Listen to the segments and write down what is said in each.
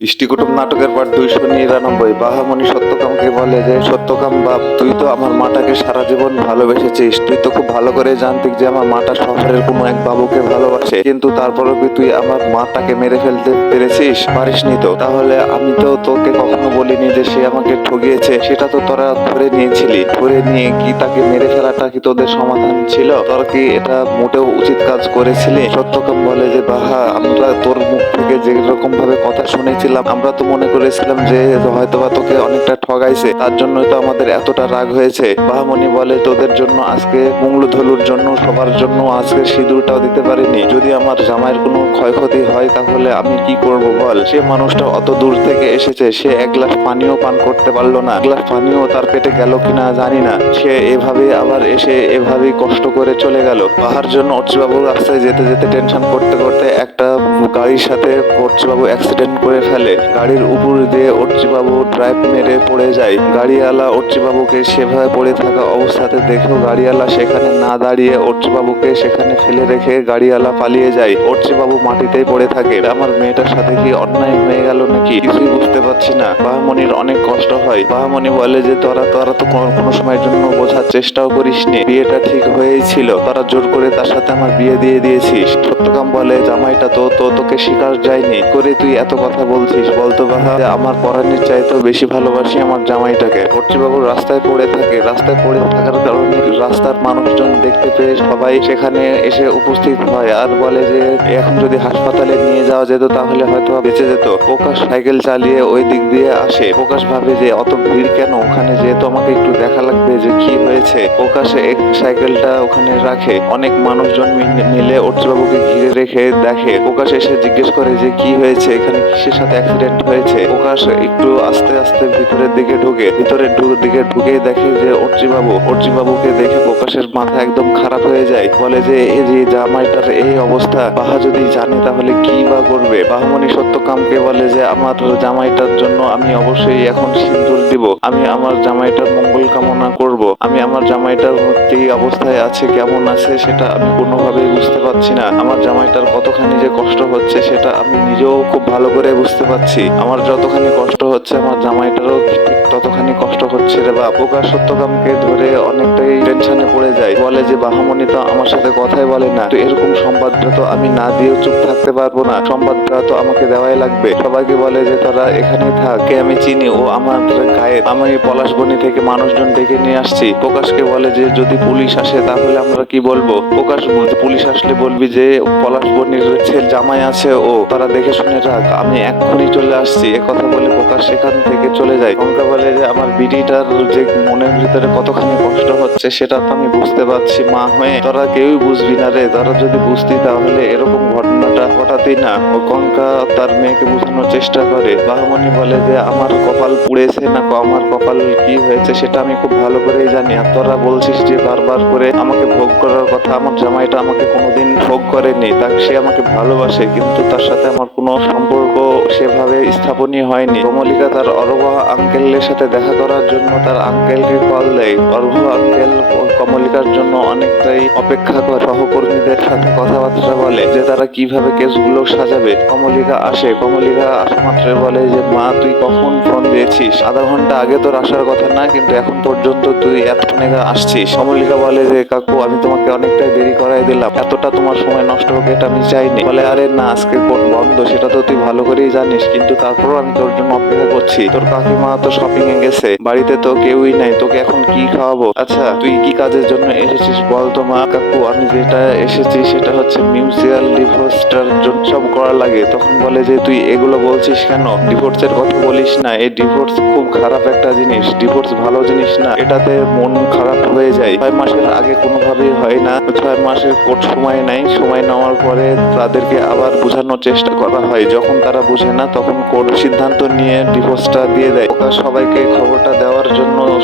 ইষ্টিকুটুম নাটকের পার দুইশো নিরানব্বই। বাহামণি সত্যকামকে বলে যে, সত্যকাম বাপ, তুই তো আমার মাটাকে সারা জীবন ভালোবেসেছিস। তুই তো খুব ভালো করে জানতিক যে, আমার মাটা শহরের কোনো এক বাবুকে ভালোবাসে। কিন্তু তারপরেও কি তুই আমার মাটাকে মেরে ফেলতে পেরেছিস? পারিসনি তো। তাহলে আমি তো তোকে কখনো বলিনি যে, সে আমাকে ঠগিয়েছে। সেটা তো তোরা ধরে নিয়েছিলি। ধরে নিয়ে কি তাকে মেরে ফেলাটা কি তোদের সমাধান ছিল? তোর কি এটা মোটেও উচিত কাজ করেছিলি? সত্যকাম বলে যে, বাহা, আমরা তোর মুখ থেকে যেরকম ভাবে কথা শুনেছিলাম আমরা তো মনে করেছিলাম যে হয়তো বা তোকে অনেকটা ঠগাইছে। তার জন্যই তো আমাদের এতটা রাগ হয়েছে। বাহামণি বলে, তোদের জন্য আজকে মুংলু ধলুর জন্য, সবার জন্য আজকে সিঁদুরটাও দিতে পারিনি। যদি আমার জামাইয়ের কোনো ক্ষয়ক্ষতি হয়, তাহলে আমি কি করব বল? সে মানুষটা অত দূর থেকে এসেছে। সে এক গ্লাস পানিও পান করতে পারল না। এক গ্লাস পানিও তার পেটে গেল কিনা জানি না। সে এভাবে আবার এসে এভাবেই কষ্ট করে চলে গেল। বাহার জন্য অর্চিবাবু রাস্তায় যেতে যেতে টেনশন করতে করতে একটা গাড়ির সাথে অর্চিবাবু অ্যাক্সিডেন্ট করে ফেলে। গাড়ির উপর দিয়ে অর্চিবাবু ড্রাইভ মেরে পড়ে যায়। গাড়িওয়ালা অর্চিবাবুকে সেভাবে পড়ে থাকা অবস্থাতে দেখেও গাড়িওয়ালা সেখানে না দাঁড়িয়ে অর্চিবাবুকে সেখানে ফেলে রেখে গাড়িওয়ালা পালিয়ে যায়। অর্চিবাবু মাটিতেই পড়ে থাকে। আমার মেয়েটার সাথে কি অন্যায় হয়ে গেল নাকি? কিছুই বুঝতে পারছি না। বাহামণির অনেক কষ্ট হয়। বাহামণি বলে যে, তোরা তোরা তো কোনো সময়ের জন্য বোঝার চেষ্টাও করিসনি। বিয়েটা ঠিক হয়েই ছিল। তোরা জোর করে তার সাথে আমার বিয়ে দিয়ে দিয়েছিস। সত্যকাম বলে, জামাইটা তো তো তোকে শিকার যায়নি। করে তুই এত কথা বলছিস বলতো বাহা আমার পরাণের চাইতেও বেশি ভালোবাসি আমার জামাইটাকে। বাবু রাস্তায় পড়ে থাকে। রাস্তায় পড়ে থাকার কারণে রাস্তার মানুষজন দেখতে পেয়ে সবাই সেখানে এসে উপস্থিত হয় আর বলে যে, এখন যদি হাসপাতালে নিয়ে যাওয়া যেত তাহলে হয়তো বেঁচে যেত। প্রকাশ সাইকেল চালিয়ে ওই দিক দিয়ে আসে। প্রকাশ ভাবে যে, অত ভিড় কেন? ওখানে যেহেতু আমাকে একটু দেখা লাগবে যে কি হয়েছে। প্রকাশ এক সাইকেলটা ওখানে রাখে। অনেক মানুষজন মিলে অর্চবাবুকে ঘিরে রেখে দেখে। প্রকাশ এসে জিজ্ঞেস করে যে কি হয়েছে, এখানে কিসের সাথে অ্যাক্সিডেন্ট হয়েছে? প্রকাশ একটু আস্তে আস্তে ভিতরের দিকে ঢুকে, ভিতরের দিকে ঢুকে দেখে যে অর্চিবাবু অর্চিবাবুকে দেখে প্রকাশের মাথা একদম খারাপ হয়ে যায়। বলে যে, এই যে জামাইটার এই অবস্থা, বাহা যদি জানে তাহলে কি বা করবে? বাহমণি সত্যকামকে বলে যে, আমার জামাইটার জন্য আমি অবশ্যই এখন সিন্দুর দিব। আমি আমার জামাইটার মঙ্গল কামনা করব। আমি আমার জামাইটার কি অবস্থায় আছে, কেমন আছে সেটা আমি কোনোভাবেই বুঝতে পারছি না। আমার জামাইটার কতখানি যে কষ্ট হচ্ছে সেটা আমি নিজেও খুব ভালো করে বুঝতে পারছি। আমার যতখানি কষ্ট হচ্ছে, আমার জামাইটারও ঠিক ততখানি কষ্ট হচ্ছে রে বা প্রকাশ সত্যকামকে ধরে অনেকটাই টেনশনে পড়ে যায় বলে যে, বাহামণি তো আমার সাথে কথাই বলে না। তো এরকম সংবাদটা তো আমি না দিয়েও চুপ থাকতে পারব না। সংবাদটা তো আমাকে দেওয়াই লাগবে। সবাইকে বলে যে, তারা এখানেই থাক। আমি চিনি? ও আমার গায়ে আমি পলাশবনি থেকে মানুষজন ডেকে নিয়ে আসছি। প্রকাশকে বলে যে, যদি পুলিশ আসে তাহলে আমরা কি বলব? প্রকাশ পুলিশ আসলে বলবি যে, পলাশবনির ছেলে জামাই আছে, ও, তারা দেখে শুনে রাখ আমি এক্ষুনি চলে আসছি। এ কথা বলে প্রকাশ সেখান থেকে চলে যায়। অঙ্কা বলে যে, আমার বিডিটার যে মনের ভিতরে কতখানি কষ্ট হচ্ছে, সেটা তো আমি বুঝতে পারছি, মা হয়ে। তারা কেউই বুঝবি না রে। তারা যদি বুঝতি তাহলে এরকম ঘটনাটা হঠাৎই না। কঙ্কা তার মেয়েকে বোঝানোর চেষ্টা করে। বাহমণি বলে যে, আমার কপাল পুড়েছে না আমার কপাল কি হয়েছে সেটা আমি খুব ভালো করেই জানি। আর তোরা বলছিস যে, বারবার করে আমাকে ভোগ করার কথা। আমার জামাইটা আমাকে কোনোদিন ভোগ করেনি। তা সে আমাকে ভালোবাসে, কিন্তু তার সাথে আমার কোনো সম্পর্ক সেভাবে স্থাপনই হয়নি। কমলিকা তার অরব আঙ্কেলের সাথে দেখা করার জন্য তার আঙ্কেলকে কল দেয়। অরব আঙ্কেল কমলিকার জন্য অনেকটাই অপেক্ষা করে সহকর্মীদের সাথে কথাবার্তা বলে যে তারা কীভাবে কেসগুলো সাজাবে। কমলিকা আসে। কমলিকা আসা মাত্র বলে যে, মা, তুই কখন ফোন দিয়েছিস? আধা ঘণ্টা আগে তোর আসার কথা না, কিন্তু এখন পর্যন্ত তুই এতক্ষণে আসছিস। কমলিকা বলে যে, কাকু, আমি তোমাকে অনেকটাই দেরি করাই দিলাম। এতটা তোমার সময় নষ্ট হোক, এটা আমি চাইনি। বলে, আরে না, আজকে কোন বন্ধ সেটা তো তুই ভালো করেই জানিস, কিন্তু তারপরও আমি তোর জন্য অপেক্ষা করছি। তোর কাকিমা তো শপিং এ গেছে, বাড়িতে তো কেউই নাই, তোকে এখন কি খাওয়াবো? আচ্ছা তুই কি কাজের জন্য এসেছিস বল তো মা। কাকু, আমি যেটা এসেছি সেটা হচ্ছে মিউজিয়াল ডিভোর্সটার জন্য সব করা লাগে, তখন বলে যে তুই এগুলো বলছিস কেন? ডিভোর্সের কথা বলিস না, এই ডিভোর্স খুব খারাপ একটা জিনিস ডিভোর্স ভালো জিনিস না, এটাতে মন খারাপ হয়ে যায়। ছয় মাসের আগে কোনোভাবেই হয় না, ছয় মাসের কোর্ট সময় নাই, সময় নেওয়ার পরে তাদেরকে আবার বোঝানোর চেষ্টা করা হয়। যখন তারা বুঝে না তখন কোর্ট সিদ্ধান্ত নিয়ে ডিভোর্সটা দিয়ে দেয়। সবাইকে খবরটা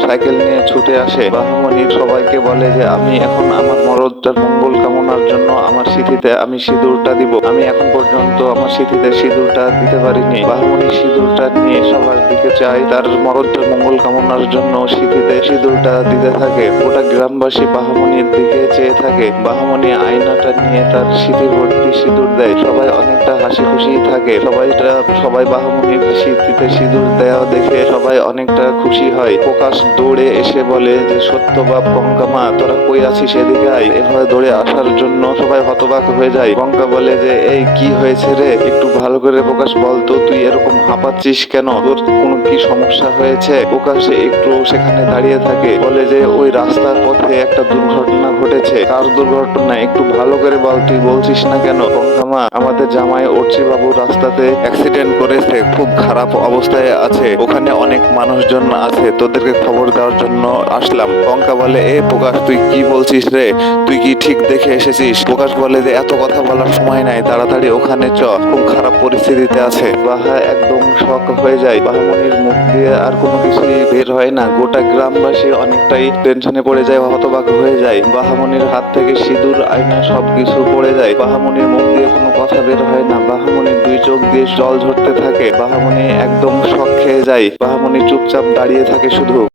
সাইকেল নিয়ে ছুটে আসে। বাহামণির সবাইকে বলে যে, আমি এখন আমার মরদটার মঙ্গল কামনার জন্য আমার সিঁথিতে আমি সিঁদুরটা দিব। আমি এখন পর্যন্ত আমার সিঁথিতে সিঁদুরটা দিতে পারিনি। বাহামণি সিঁদুরটা নিয়ে সবার দিকে চাই তার মরদটার মঙ্গল কামনার জন্য সিঁথিতে সিঁদুরটা দিতে থাকে। গোটা গ্রামবাসী বাহামণির দিকে চেয়ে থাকে। বাহামণি আয়নাটা নিয়ে তার সিঁথি ভর্তি সিঁদুর দেয়। সবাই অনেকটা হাসি খুশি থাকে। সবাইটা সবাই বাহামণির সিঁথিতে সিঁদুর দেওয়া দেখে সবাই অনেকটা খুশি হয়। প্রকাশ দৌড়ে এসে বলে যে সত্যবাব কঙ্কামা তোরা কই আছিস এদিকে আয়। এভাবে দৌড়ে আসার জন্য সবাই হতবাক হয়ে যায়। কঙ্কা বলে যে, এই কি হয়েছে রে? একটু ভালো করে প্রকাশ বলতো তুই এরকম হাঁপাচ্ছিস কেন? তোর কোনো কি সমস্যা হয়েছে? প্রকাশ একটু সেখানে দাঁড়িয়ে থাকে। বলে যে, ওই রাস্তার পথে একটা দুর্ঘটনা ঘটেছে। কার দুর্ঘটনা? একটু ভালো করে বল, তুই বলছিস না কেন? কঙ্কামা আমাদের জামাই অর্চি বাবু রাস্তাতে অ্যাক্সিডেন্ট করেছে। খুব খারাপ অবস্থায় আছে। ওখানে অনেক মানুষজন আছে। তোদেরকে খবর দেওয়ার জন্য আসলাম। কঙ্কা বলে, এ প্রকাশ, তুই কি বলছিস রে? তুই কি ঠিক দেখে এসেছিস? প্রকাশ বলে যে, এত কথা বলার সময় নাই, তাড়াতাড়ি ওখানে চ। খুব খারাপ পরিস্থিতিতে আছে। বাহা একদম শক হয়ে যায়। বাহামণির মুখ দিয়ে আর কোনো কিছুই বের হয় না। গোটা গ্রামবাসী অনেকটাই টেনশনে পড়ে যায়, হতবাক হয়ে যায়। বাহামণির হাত থেকে সিঁদুর, আয়না সবকিছু পড়ে যায়। বাহামণির মুখ দিয়ে কোনো কথা বের হয় না। বাহামণির দুই চোখ দিয়ে জল ঝরতে থাকে। বাহামণি একদম শক খেয়ে যায়। বাহামণি চুপচাপ দাঁড়িয়ে থাকে শুধু।